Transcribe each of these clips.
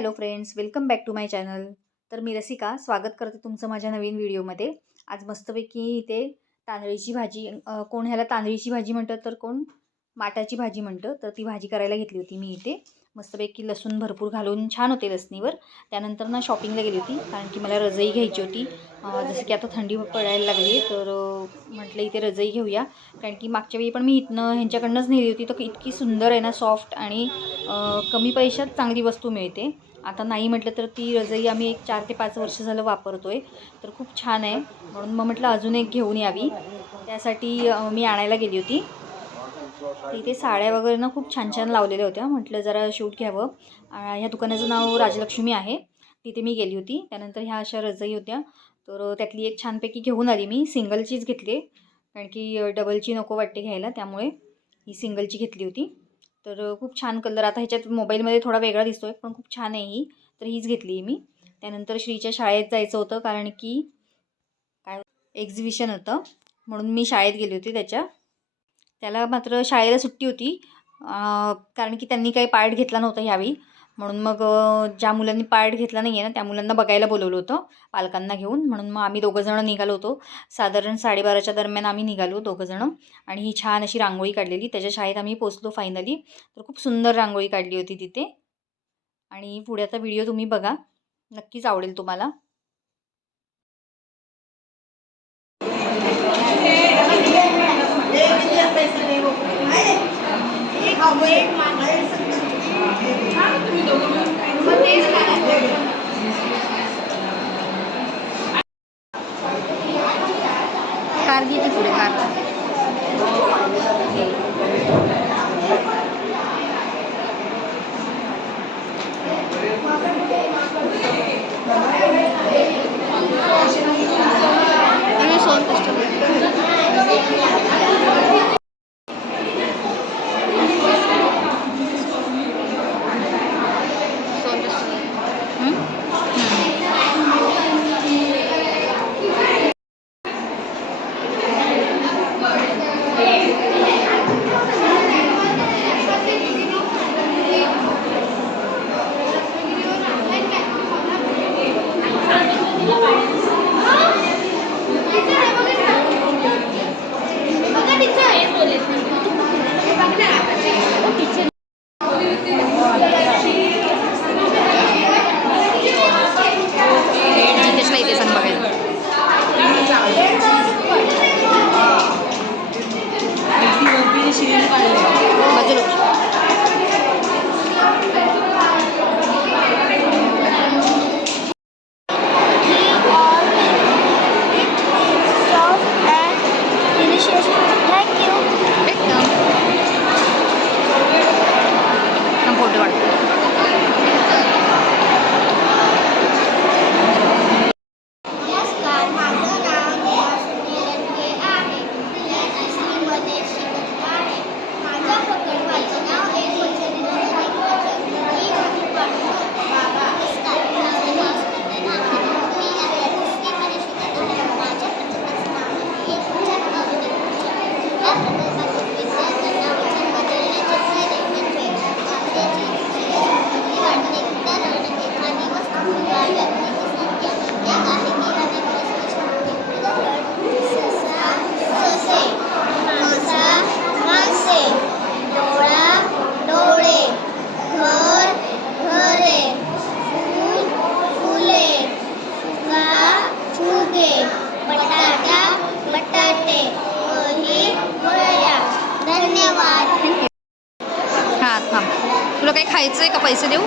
Hello friends, welcome back to my channel. तर मी रसिका स्वागत करते तुमचं माझ्या नवीन व्हिडिओमध्ये. आज मस्तपैकी इथे तांदळीची भाजी, कोण ह्याला तांदळीची भाजी म्हणतं तर कोण माटाची भाजी म्हणतं. तर ती भाजी करायला घेतली होती मी इथे. मस्तपैकी लसूण भरपूर घालून छान होते लसणीवर. त्यानंतर ना शॉपिंगला गेली होती कारण की मला रजई घ्यायची होती. जसं की आता थंडी पडायला लागली तर म्हटलं इथे रजई घेऊया. कारण की मागच्या वेळी पण मी इथनं ह्यांच्याकडनंच नेली होती, तर इतकी सुंदर आहे ना, सॉफ्ट आणि कमी पैशात चांगली वस्तू मिळते. आता नाही म्हटलं तर ती रजई आम्ही एक 4 ते 5 वर्ष झालं वापरतोय. तर खूप छान आहे. म्हणून मग म्हटलं अजून एक घेऊन यावी. त्यासाठी मी आणायला गेली होती. तिथे साड्या वगैरे ना खूप छान छान लावलेल्या होत्या. म्हटलं जरा शूट घ्यावं. ह्या दुकानाचं नाव राजलक्ष्मी आहे. तिथे मी गेली होती. त्यानंतर ह्या अशा रजई होत्या. तर त्यातली एक छानपैकी घेऊन आली मी. सिंगलचीच घेतली कारण की डबलची नको वाटते घ्यायला, त्यामुळे ही सिंगलची घेतली होती. तर खूप छान कलर, आता ह्याच्यात मोबाईलमध्ये थोडा वेगळा दिसतो आहे पण खूप छान आहे ही. तर हीच घेतली आहे मी. त्यानंतर श्रीच्या शाळेत जायचं होतं कारण की काय एक्झिबिशन होतं, म्हणून मी शाळेत गेली होती त्याला मात्र शाळेला सुट्टी होती. कारण की त्यांनी काही पार्ट घेतला नव्हता ह्यावेळी. म्हणून मग ज्या मुलांनी पार्ट घेतला नाही आहे ना, त्या मुलांना बघायला बोलवलं होतं पालकांना घेऊन. म्हणून मग आम्ही दोघंजणं निघालो होतो. साधारण 12:30च्या दरम्यान आम्ही निघालो दोघंजणं. आणि ही छान अशी रांगोळी काढलेली, त्याच्या शाळेत आम्ही पोचलो फायनली. तर खूप सुंदर रांगोळी काढली होती तिथे. आणि पुढे व्हिडिओ तुम्ही बघा, नक्कीच आवडेल तुम्हाला. कार घे की पुढे कार. तुला काही खायचं आहे का? पैसे देऊ?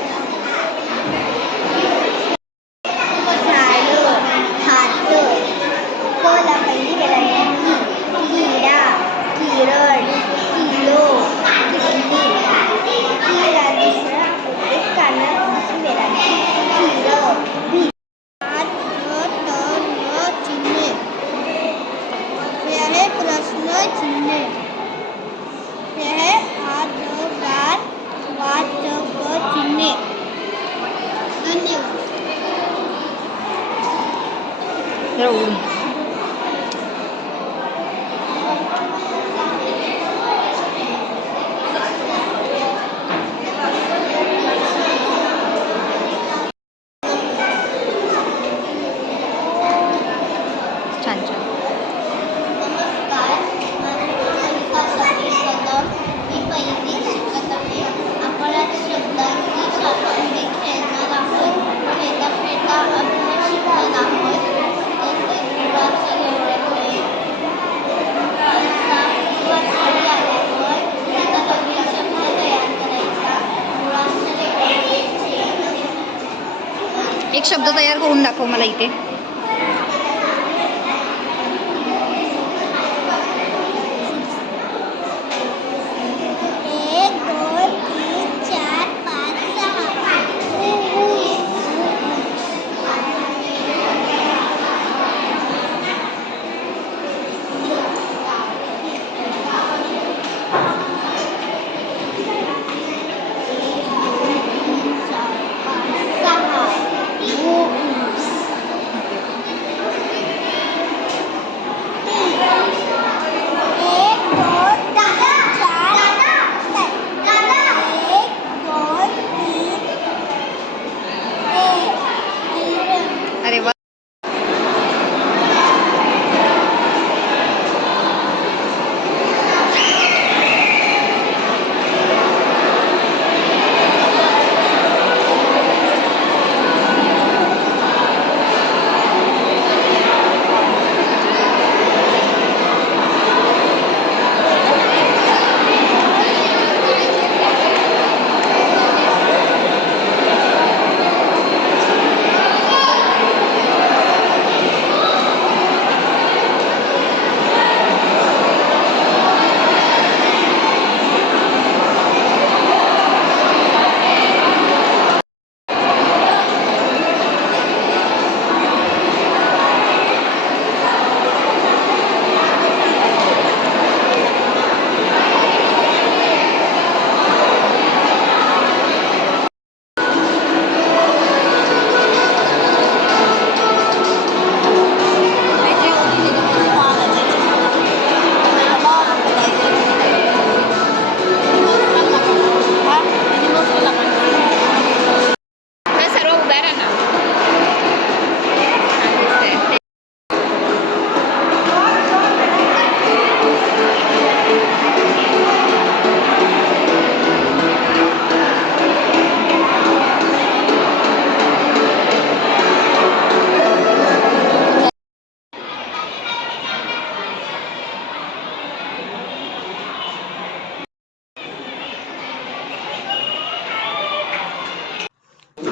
उडून शब्द तयार करून दाखव मला इथे. अरे वा.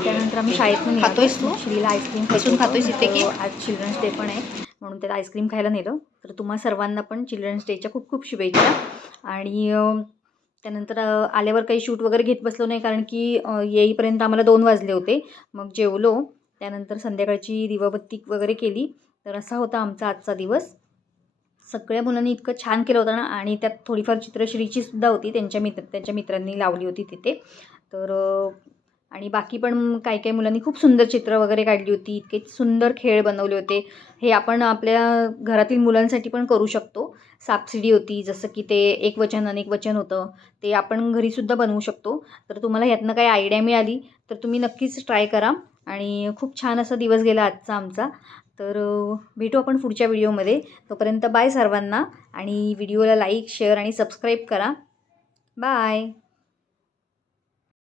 त्यानंतर आम्ही शाळेतून खातोयस तू? श्रीला आईस्क्रीम बसून खातोयस इथे की? आज चिल्ड्रन्स डे पण आहे म्हणून त्याला आईस्क्रीम खायला नेलं. तर तुम्हा सर्वांना पण चिल्ड्रन्स डेच्या खूप खूप शुभेच्छा. आणि त्यानंतर आल्यावर काही शूट वगैरे घेत बसलो नाही कारण की येईपर्यंत आम्हाला 2 वाजले होते. मग जेवलो, त्यानंतर संध्याकाळची दिवाबत्ती वगैरे केली. तर असा होता आमचा आजचा दिवस. सगळ्या मुलांनी इतकं छान केलं होतं ना, आणि त्यात थोडीफार चित्रश्रीची सुद्धा होती, त्यांच्या मित्रांनी लावली होती तिथे. तर आणि बाकी पण काही काही मुलांनी खूप सुंदर चित्र वगैरे काढली होती, इतके सुंदर खेळ बनवले होते. हे आपण आपल्या घरातील मुलांसाठी पण करू शकतो. सापशिडी होती, जसं की ते एकवचन अनेकवचन होतं, ते आपण घरीसुद्धा बनवू शकतो. तर तुम्हाला ह्यातनं काही आयडिया मिळाली तर तुम्ही नक्कीच ट्राय करा. आणि खूप छान असा दिवस गेला आजचा आमचा. तर भेटू आपण पुढच्या व्हिडिओमध्ये. तोपर्यंत बाय सर्वांना. आणि व्हिडिओला लाईक, शेअर आणि सबस्क्राईब करा. बाय.